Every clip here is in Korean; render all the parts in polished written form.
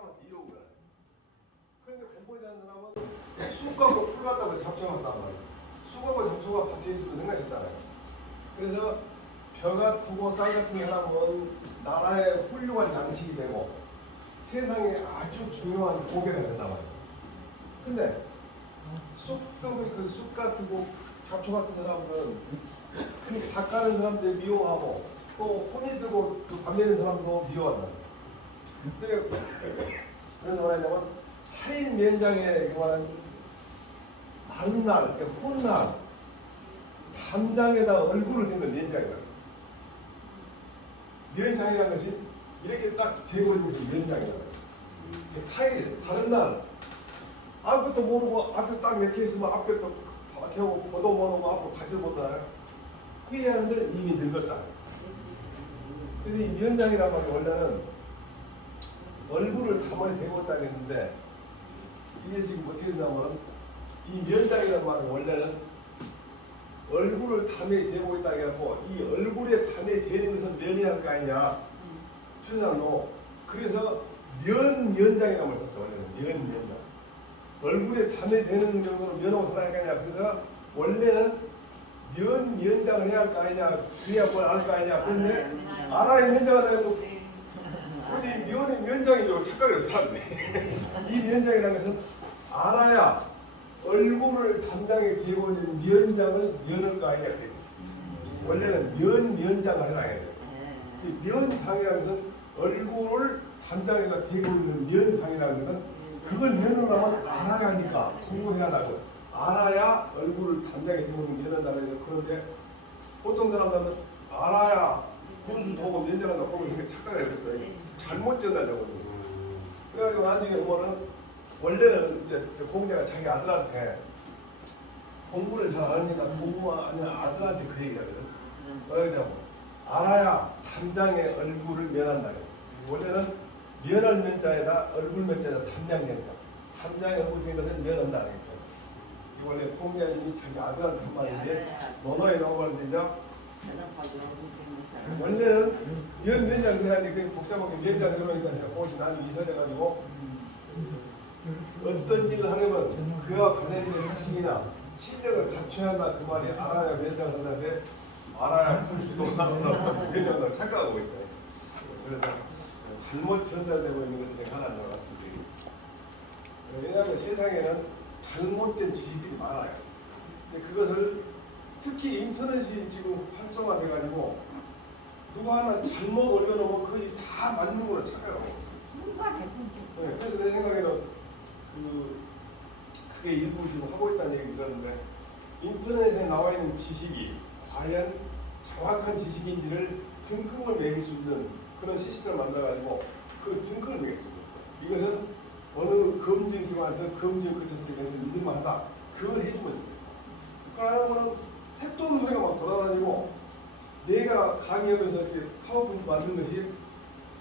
사람한테 이런 거야. 그런데 공부하지 않는 사람은 쑥하고 풀 갖다가 잡초한단 말이야. 쑥하고 잡초가 박혀 있으면 생각했잖아요. 그래서 벼 같고 쌀 같은 사람은 나라의 훌륭한 양식이 되고 세상에 아주 중요한 고개가 된단 말이야. 근데 쑥 같고 잡초 같은 사람들은 그렇게 닭 가는 사람들 미워하고 또 혼이 들고 밥 내는 사람도 미워한다. 그래서 뭐냐면 타인 면장에 말하는 밤날, 혼날, 담장에다 얼굴을 대는 면장이다. 면장이라는 것이 이렇게 딱 대고 있는 것이 면장이다. 타인, 다른 날 아무것도 모르고 앞에 딱 맥혀 있으면 앞에 또 박혀오고 걷어 모르고 앞으로 가져보잖아요. 후회하는데 이미 늙었다. 그래서 이 면장이란 말이 원래는 얼굴을 가만히 대고 있다고 했는데 이게 지금 어떻게 된다면 이 면장이란 말은 원래는 얼굴을 담에 대고 있다고 해갖고 이 얼굴에 담에 대는 것은 면이 할 거 아니냐 추상로 그래서 면장이라는 말 썼어. 원래는 면장 얼굴에 담에 대는 정도로 면하고 살아야 할 거 아니냐. 그래서 원래는 면장을 해야 할 거 아니냐. 그래야 뭘 알 거 아니냐. 그런데 알아야 면장을 하고 우리 면장이죠. 착각을 사람들이. 이 면장이라는 것은 알아야 얼굴을 담장에 대고 있는 면장을 면할 거 아니냐. 원래는 면장을 해놔야 돼요. 면장이라는 것은 얼굴을 담장에다 대고 있는 면장이라는 것은 그걸 면하려면 알아야 하니까 공부해야 하고 알아야 얼굴을 담장에 대고 있는 면한다는 거예요. 그런데 보통 사람들은 알아야 군수 도고 면장한다고 하고 이렇게 착각을 해버렸어요. 잘못 전달되고 그래가지고 나중에 보면은 원래는 이제 공자가 자기 아들한테 공부를 잘 안 하니까 공부 아니면 아들한테 그 얘기를 하거든. 뭐냐면 알아야 담장의 얼굴을 면한다. 원래는 면할 면자에다 얼굴 면자에다 담장 면자. 담장의 얼굴 된 것은 면한다. 원래 공자님이 자기 아들한테 한 말인데 논어에 나오는데 이제 원래는 면장 그래야지 그 복잡하게 면장 그러니까 그것이 나는 이사돼가지고 어떤 일을 하려면 그와 관련된 핵심이나 실력을 갖춰야 한다 그 말이 알아야 면장을 한다는데 알아야 풀 수도 면장을 착각하고 있어요. 그래서 잘못 전달되고 있는 것을 제가 하나 말씀드립니다. 왜냐하면 세상에는 잘못된 지식들이 많아요. 근데 그것을 특히 인터넷이 지금 활성화돼가지고 누가 하나 잘못 올려놓으면 거의 다 맞는 거로 착각하고 있어요. 네, 그래서 내 생각에는 그게 일부 지금 하고 있다는 얘기 들었는데 인터넷에 나와 있는 지식이 과연 정확한 지식인지를 등급을 매길 수 있는 그런 시스템을 만들어가지고 그 등급을 매길 수 있어요. 이것은 어느 검증기관에서 검증 거쳤으니까 믿을만 하다. 그걸 해주면 되겠어요. 그러면 택도 없는 소리가 막 돌아다니고 내가 강의하면서 이렇게 파워포인트 만든 것이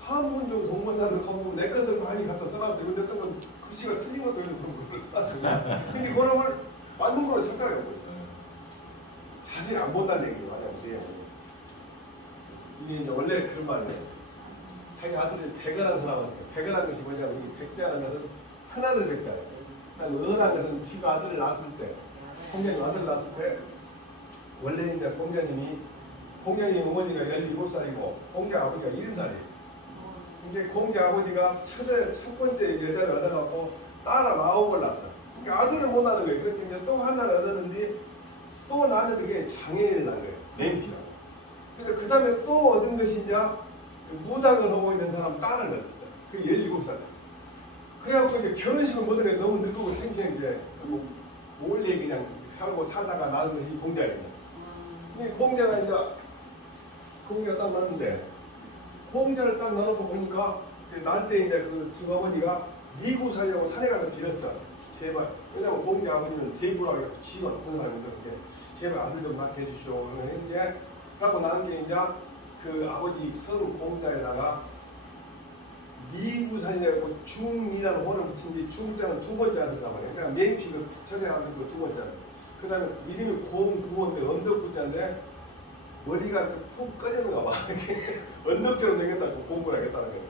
한 분 정도 공부한 사람을 가보고 내 것을 많이 갖다 써놨어요. 근데 어떤 건 글씨가 틀린 것도 있는 그런 것을 써놨어요. 근데 그런 걸 만든 거로 생각하고 있어요. 자세히 안 본다는 얘기를 많이 하고 이게 이제 원래 그런 말이에요. 자기 아들이 백언한 사람한테 백언한 것이 뭐냐면 백자라는 것은 큰아들 백자예요. 은한 것은 지 아들을 낳았을 때 공자님 아들을 낳았을 때 원래 이제 공자님 어머니가 17살이고 공자 아버지가 70살이에요. 이제 공자 아버지가 첫 번째 여자를 얻어갖고 딸을 9을 낳았어요. 그러니까 아들을 못 낳는 거예요. 그렇게 이제 또 하나를 얻었는데 또 낳는 게 장애인을 낳은 거예요. 맹피라고. 그러니까 그 다음에 또 얻은 것이 이제 무당을 하고 있는 사람 딸을 얻었어요. 그 17살. 그래갖고 이제 결혼식을 못 하게 너무 늙고 창피한데 몰래 그냥 살다가 낳은 것이 공자예요. 근데 공자가 이제 공자가 딱 낳았는데 공자를 딱 낳아놓고 보니까 낳을 때 이제 그 증아버지가 니구 살려고 산에 가서 빌었어. 제발. 왜냐면 공자 아버지는 대구라고 지가 높은 사람인데 제발 아들 좀 낳게 해주시오. 했는데 그러고 낳은 게 이제 그 아버지 성 공자에다가 니구산이라고 중이라는 호를 붙인 뒤 중자는 두 번째 아들이란 말이에요. 그러니까 맹피 그 첫째 아들 두 번째 아들. 그 다음에 이름이 공구원데 언덕구자인데 머리가 푹 꺼졌는가 봐. 언덕처럼 생겼다고 공부를 하겠다는 거예요.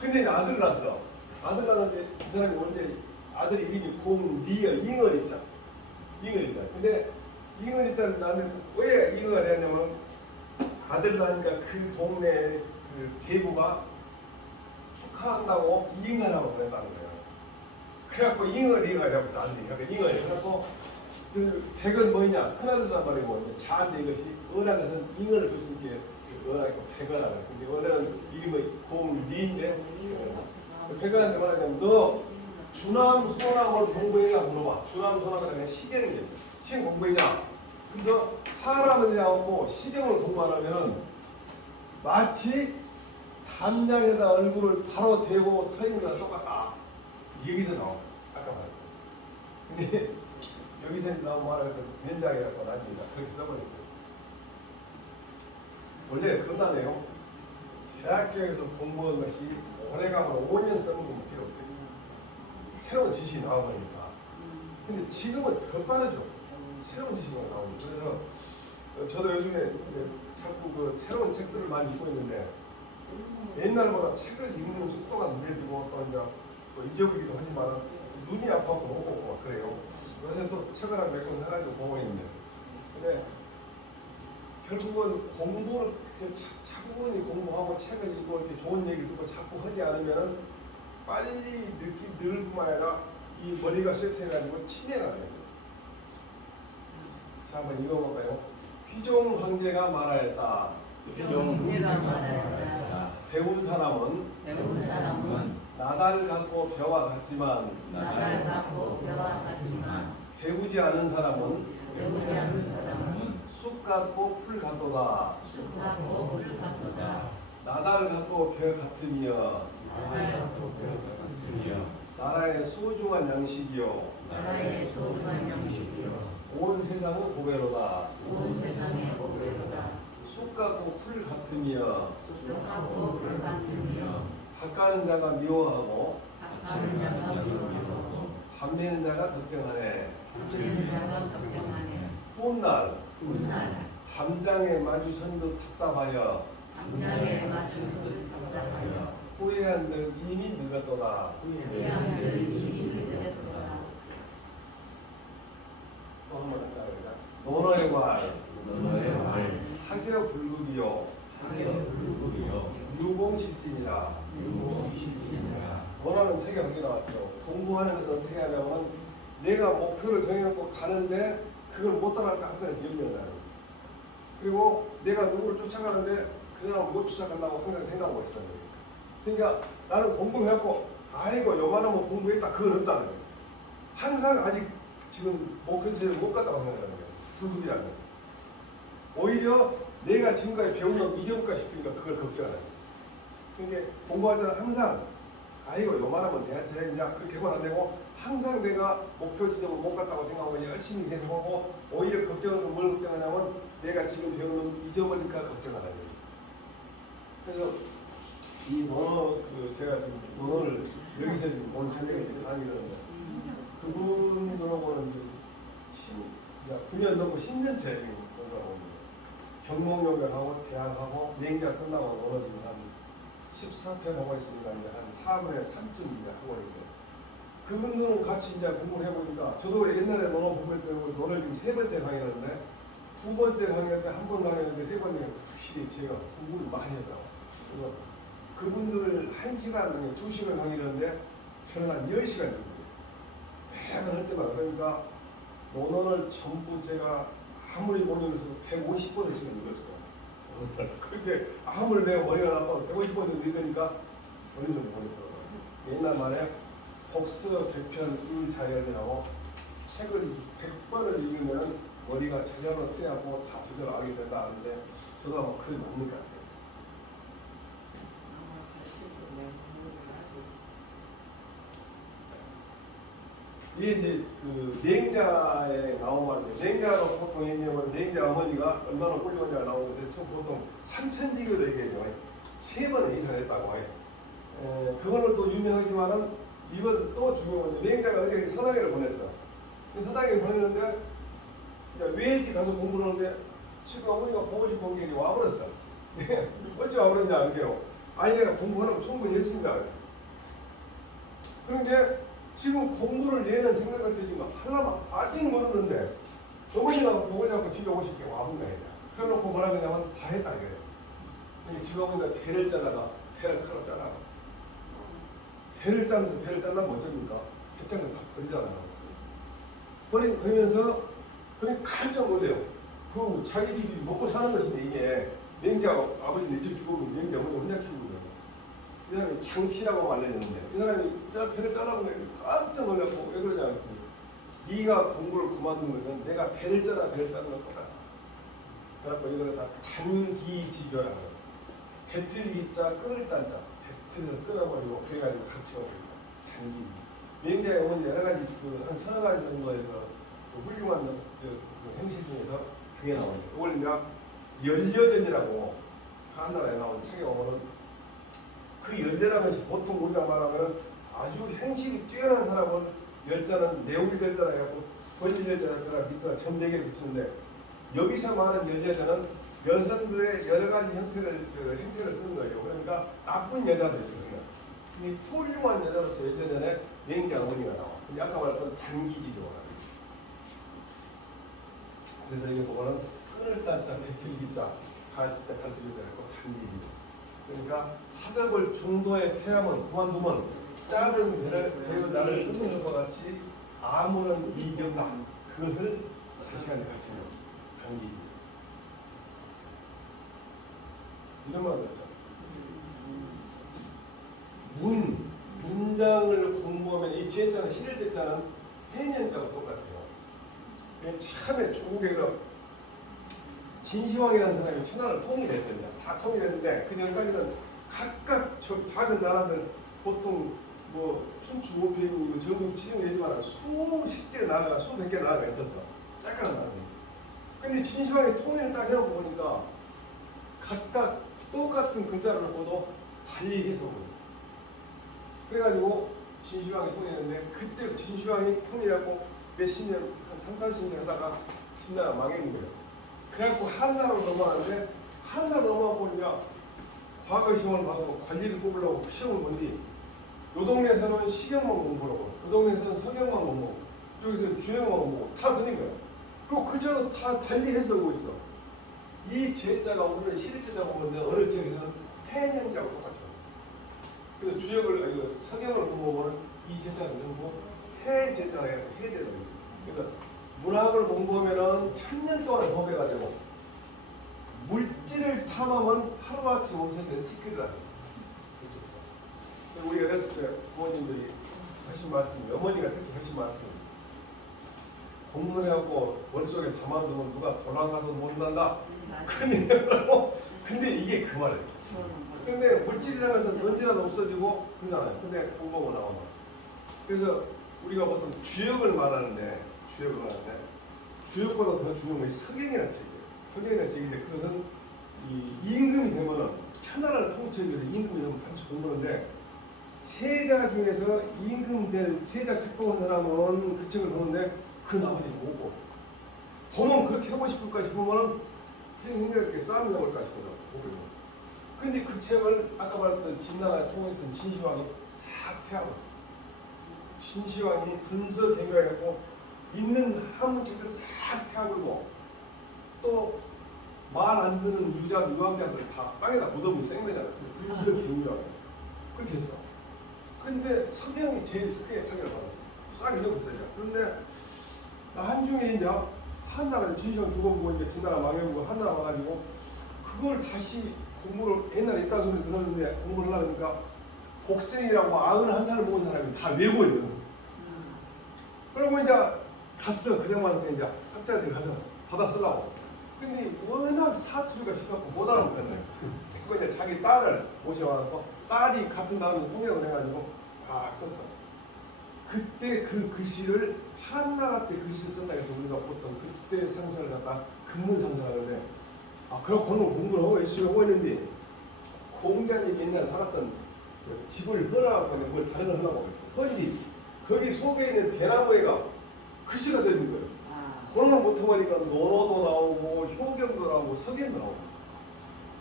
근데 이제 아들을 낳았어. 아들 낳았는데 이 사람이 원래 아들 이름이 공리어 잉어리자. 잉어리자. 근데 잉어리자를 낳는데 왜 잉어가 되냐면 아들 낳으니까 그 동네 그 대부가 축하한다고 잉어라고 그랬다는 거예요. 그래갖고 잉어리가 되면서 안 돼. 그러니까 잉어리. 그래갖고 그 백은 뭐냐? 큰아들도 말이고 자인데 이것이 어라는 것은 잉어를 줬으니까 어라고 백어라고. 근데 어는 이름이 공리인데 백어한테 말하자면 너 주남 소남을 공부했냐 물어봐. 주남 소남은 그냥 시경이에요. 시경 공부했냐? 그래서 사람을 대하고 시경을 공부하려면 마치 담장에다 얼굴을 바로 대고 서 있는 거랑 똑같다. 여기서 나와. 아까 말했죠. 근데 여기서 나온 말을 면장이라고 나뉩니다. 그렇게 써버렸어요. 원래 그런다네요. 대학교에서 공부한 것이 오래가면 5년 쓰는 건 필요 없대요. 새로운 지식이 나오니까. 근데 지금은 더 빠르죠. 새로운 지식이 나오니까. 그래서 저도 요즘에 자꾸 그 새로운 책들을 많이 읽고 있는데 옛날보다 책을 읽는 속도가 느려지고 또 이제 잊어버리기도 하지만 눈이 아파서 못 보고 막 그래요. 그래서 또 책을 한 몇 권 사가지고 보고 있는데 근데 결국은 공부를 차분히 공부하고 책을 읽고 이렇게 좋은 얘기를 듣고 자꾸 하지 않으면 빨리 늙을 뿐만 아니라 이 머리가 쇠퇴해가지고 치매가 돼요. 자, 한번 읽어볼까요? 휘종 황제가 말하였다. 내가 말하였다. 배운 사람은 나달 같고 벼와 같지만 배우지 않은 사람은 숲 같고 풀 같도다. 나달 같고 벼 같으며 나라의 소중한 양식이요 온 세상은 보배로다. 숲 같고 풀 같으며 밭가는 자가 미워하고 밤매는 자가 걱정하네. 훗날 담장에 마주선 듯 답답하여 후회한들 이미 늙었도다. 또 한 번 할까요? 논어의 말 하겨 불급이요 유공실진이라. 원하는 책이 어디 나왔어? 공부하는 것은 어떻게 하냐면 내가 목표를 정해놓고 가는데 그걸 못 따라갈까 항상 염려를 해요. 그리고 내가 누구를 쫓아가는데 그 사람을 못 쫓아간다고 항상 생각하고 있었던 거예요. 그러니까 나는 공부해갖고 아이고 요만하면 공부했다 그건 없다는 거예요. 항상 아직 지금 목표치를 못 갔다고 생각하는 거예요. 불급이라는 거죠. 오히려 내가 지금까지 배운 건 잊어볼까 싶으니까 그걸 걱정하는 거예요. 그러니까 공부할 때는 항상 아이고 요만하면 돼야겠냐 그렇게만 안 되고 항상 내가 목표 지점을 못 갔다고 생각하고 열심히 해보고 오히려 걱정은 뭘 걱정하냐면 내가 지금 배운 건 잊어버릴까 걱정하는 거예요. 그래서 이 논어 제가 지금 논어를 여기서 지금 오늘 저녁에 강의를 하는데 그분들하고는 9년 넘고 10년째 공부하고 경목용역하고 대학하고 냉자 끝나고 논어 지금 한 14편 하고 있습니다. 이제 한 4분의 3쯤 이제 하고 있고 그분들은 같이 이제 공부를 해보니까 저도 옛날에 논어 공부할 때 논어를 지금 3번째 강의하는데 2번째 강의할 때 1번 강의했는데 3번째 확실히 제가 공부를 많이 했다고. 그래서 그분들을 1시간, 2시간 강의를 하는데 저는 한 10시간 정도 매번 할 때마다 그러니까 논어를 전부 제가 아무리 못 읽어서도 150번을 지금 읽었어요. 그렇게 아무리 내가 머리가 나빠 150번 읽으니까 어느 정도 모르더라고요. 옛날 말에 복서 100편 의자열이라고 책을 100번을 읽으면 머리가 저절로 트하고 다 저절로 알게 된다 하는데 저도 아마 그게 맞는 것 같아요. 이게 이제 그 냉자에 나온 말인데 냉자로 보통 얘기하면 냉자 어머니가 얼마나 훌륭한지가 나오는데 저 보통 삼천지교로 얘기해요. 3번 이사했다고 해요. 그거는 또 유명하지만은 이건 또 중요한 건데 냉자가 어디 서당에를 보냈어. 서당에 보냈는데 외지 가서 공부를 하는데 지금 어머니가 보고 싶은 온 게 와버렸어. 어찌 와버렸냐 이게요. 아니 내가 공부하는 거 충분히 했습니다. 그런데 지금 공부를 얘는 생각할 때 지금 하려면 아직 모르는데 어머니가 보고 자꾸 집에 오고 싶게 와본 거야. 그래놓고 뭐라 그러냐면 다 했다 이거예요. 지금 어머니가 배를 잘라가 배를 칼로 잘라. 배를 자르면서 배를 잘라면 어쩝니까? 배짱을 다 버리잖아요. 버리면서 그냥 깜짝 놀래요. 그 자기 집이 먹고 사는 것인데 이게 맹자 아버지 일찍 죽으면 맹자 어머니 혼자 키우거든요. 이 사람이 장씨라고 말했는데 이 사람이 배를 잘라보니까 깜짝 놀랐고 왜 그러냐. 네가 공부를 그만둔 것은 내가 배를 짜는 거다. 그래갖고 이거는 다 단기지교라는 거예요. 배틀기자 끊을 단자. 배틀을 끊어버리고 그래가지고 가르쳐버립니다. 단기. 맹자의 어머니 여러 가지 한 서너 가지 정도의 그 훌륭한 그 행실 중에서 그게 나옵니다. 이걸 이제 열여전이라고 한나라에 나온 책에 보면은 그 열여라는 것이 보통 우리가 말하면 아주 행실이 뛰어난 사람은 열자는 내울열자라 해갖고 번지열자라 밑에다 점대기를 붙이는데 여기서 말하는 열여자는 여성들의 여러 가지 형태를 쓰는 거예요. 그러니까 나쁜 여자도 있어요. 이 훌륭한 여자로서 열여전에 맹자 어머니가 나와. 근데 아까 말했던 단기지교가 나와요. 그래서 이거 보면은 끊을 단자, 배틀기자, 진짜 가르치기자 있고 단기지교. 그러니까 학업을 중도에 폐하면 그만두면 작은 배를 나를 끊는 것과 같이 아무런 이익이 없다. 그것을 자식한테 가르치며 단기지교. 이런 말을 하죠. 문장을 공부하면 이 제자는 실일 제자는 해년자와 똑같아요. 처음에 중국에서 진시황이라는 사람이 천하를 통일했습니다. 다 통일했는데 그 전까지는 각각 작은 나라들 보통 뭐 춘추 오평이 전국 치는 얘기만 수십 개 나라가 수백 개 나라가 있었어. 작은 나라들. 근데 진시황이 통일을 딱 해놓고 보니까 각각 똑같은 글자를 보도 달리 해석을. 그래가지고 진시황이 통일했는데 그때 진시황이 통일하고 몇십 년, 한 3, 40년 하다가 진나라 망했는 거예요. 그래갖고 한나라로 넘어가는데 한나라로 넘어가 보니까 과거 시험을 봐도 관리를 뽑으려고 시험을 본뒤 요 동네에서는 시경만 공부하고 요 동네에서는 서경만 공부하고 여기서는 주행만 공부하고 다 그런 거예요. 그리고 글자로 다 달리 해석하고 있어. 이 제자가 우리는 실제자 보는데 어느 지역에서는 해년자하고 똑같죠. 그래서 주역을 서경을 공부하면 이 제자는 전부 해제자라 해요. 해제자. 그래서 문학을 공부하면은 1000년 동안 법해가지고 물질을 탐하면 하루아침 없어지는 티끌이라는 거예요. 그렇죠. 우리가 어렸을 때 부모님들이 하신 말씀이 어머니가 특히 하신 말씀이 공부를 해갖고 머릿속에 담아두면 누가 돌아가도 못난다. 근데 이게 그 말이에요. 근데 물질이라는 것은 언제나 없어지고 그러잖아요. 근데 공부하고 나오면. 그래서 우리가 보통 주역을 말하는데 주역보다 더 중요한 것이 서경이라는 책이에요. 서경이라는 책인데 그것은 이 임금이 되면은 천하를 통치하기 위해서 임금이 되면 반드시 공부하는데 세자 중에서 임금 될 세자 책봉한 사람은 그 책을 보는데 그 나머지는 보고 보면 그렇게 하고 싶을까 싶으면은 이렇게 싸움이 나올까 싶어서 보고 있는. 근데 그 책을 아까 말했던 진나라에 통일했던 진시황이 싹 태하고 진시황이 분석해가지고 있는 한문책들 싹 태하고 또 말 안 듣는 유학자들 다 땅에다 묻어보고 생매잖아. 분석해가지고 그렇게 했어. 근데 서경이 제일 크게 타격을 받았어. 싹 잊어버렸어요. 그런데 한중에 이제 한나라는 진시황 죽어보고 이제 진나라 망해보고 한나라 와가지고 그걸 다시 공부를 옛날에 있다는 소리 들었는데 공부를 하려니까 복생이라고 91살을 먹은 사람이 다 외고 있는 거예요. 그러고 이제 갔어. 그 양반한테 이제 학자들이 가서 받아 쓰려고. 근데 워낙 사투리가 심하고 못 알아듣겠네. 그 이제 자기 딸을 모셔와서 딸이 같은 나라에서 통역을 해가지고 다 썼어. 그때 그 글씨를 한나라 때 글씨를 쓴다 해서 우리가 보통 그때 상사를 갖다 근문상사하는데 그럼 그런 공부를 하고 열심히 하고 있는데 공자님이 옛날에 살았던 그 집을 허락하고 뭘 다른 걸 하려고 허리 거기 속에 있는 대나무에가 글씨가 써진 거예요. 그런 걸 못하니까 논어도 나오고 효경도 나오고 서경도 나오고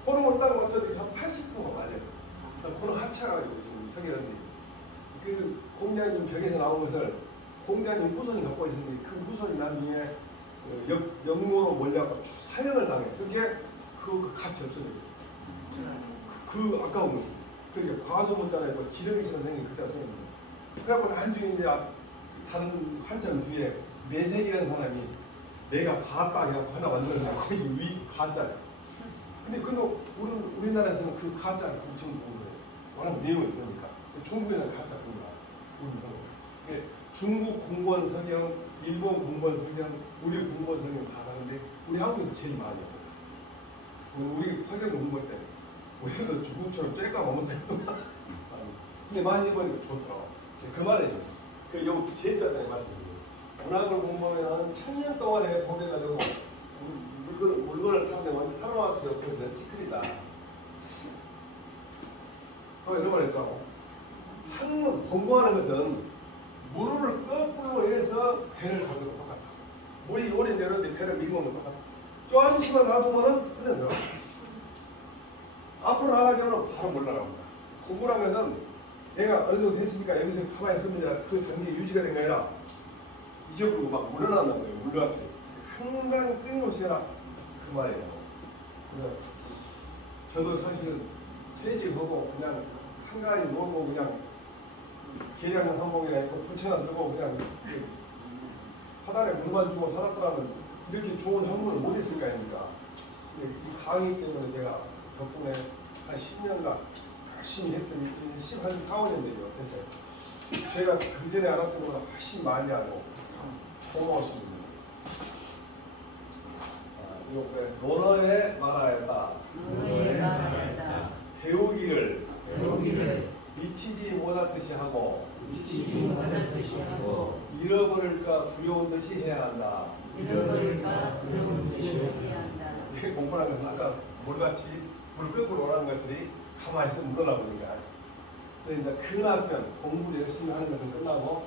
그런 걸 딱 맞춰도 한 80%가 맞아요. 그런 합쳐가지고 지금 서경인데 그 공자님 벽에서 나온 것을 공자님 후손이 갖고 있었는데 그 후손이 나중에 역모로 몰려갖고 사형을 당해. 그게 그 가치 없어졌어요. 그 아까운 거지. 그러니까 과도 못잖아요. 뭐 지렁이처럼 생긴 글자가 생깁니다. 그래갖고 나중에 이제 다른 한참 뒤에 매색이라는 사람이 내가 봤다 해갖고 하나 만들었는데 거기 위 가짜예요. 근데 우리나라에서는 그 가짜를 엄청 보는 거예요. 워낙 내용이 그러니까. 중국에는 가짜 보는 거예요. 중국 공무원 성경, 일본 공무원 성경, 우리 공무원 성경 다 다른데 우리 한국에서 제일 많이 해요. 우리 성경 공부할 때 우리도 중국처럼 쬐까 먹었어요. 근데 많이 보니까 좋더라고. 그 말이죠. 여기 제자잖아요, 말씀드리고. 문학을 공부하면 1000년 동안에 보내가지고 물건을 타면 하루아침에 없어지는 티끌이다. 그거 여러 번 했다고. 학문 공부하는 것은 물을 거꾸로 해서 배를 가는 것 똑같아. 물이 오래 내렸는데 배를 밀고 오는 것 똑같아. 조금씩만 놔두면은 흘러들어. 앞으로 나가지면 바로 올라갑니다. 공부라는 것은 내가 어느 정도 했으니까 여기서 가만히 있으면 그 단계 유지가 된 게 아니라 잊어버리고 막 물러난다는 거예요. 물같이. 항상 끊임없이 해라. 그 말이에요. 그래서 저도 사실은 퇴직하고 그냥 한가히 놀고 그냥 계량 항목이나 있고 부채나 들고 그냥 화단에 물만 주고 살았더라면 이렇게 좋은 학문을 못 했을 거 아닙니까? 이 강의 때문에 제가 덕분에 한 10년간 열심히 했더니 한 4, 5년 되죠. 대체 제가 그 전에 알았던 것보다 훨씬 많이 알고 참 고마우신 분입니다. 논어에 말하였다. 논어에 말하였다. 배우기를 미치지 못할 듯이 하고 못할 듯이 하고 잃어버릴까 두려운 듯이 해야 한다. 잃어버릴까 두려운 듯이 해야 한다. 이게 공부라는 것은 아까 물같이 물 끓고 오라는 것들이 가만히 있으면 물러나 보니까. 그러니까 그 앞편 공부를 열심히 하는 것은 끝나고